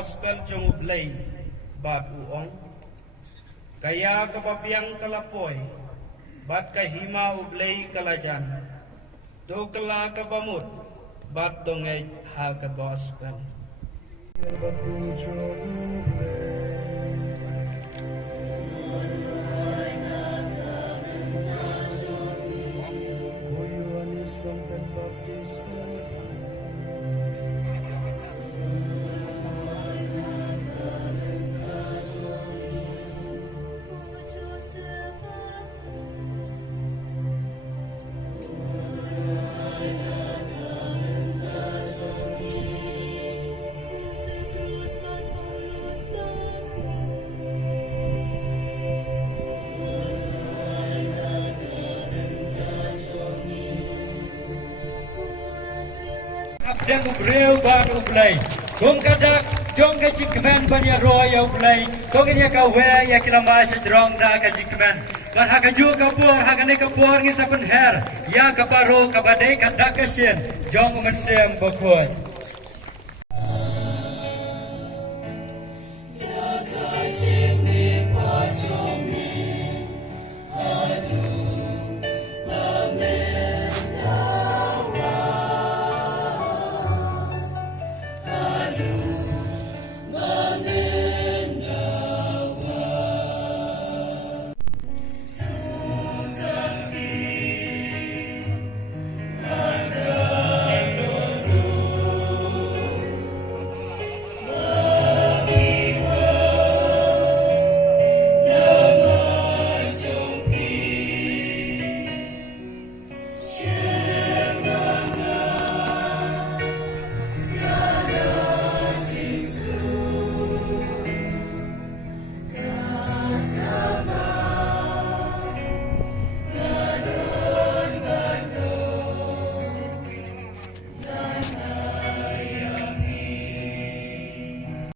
gospel jong ublay bat uong kaya kababiang kalapoy bat kahima ublay kalajan do kala kabamut bat dongay ha ka gospel Abdeng ubreu bag ublay. Kung kadak jong ka jikman banya roya ublay. Kung inya ka we ya kilama sa drong da ka jikman. Kan hakaju kapur hakane kapur ngi saben her. Ya kaparo kabadai kadak kasin jong uman sem bokot.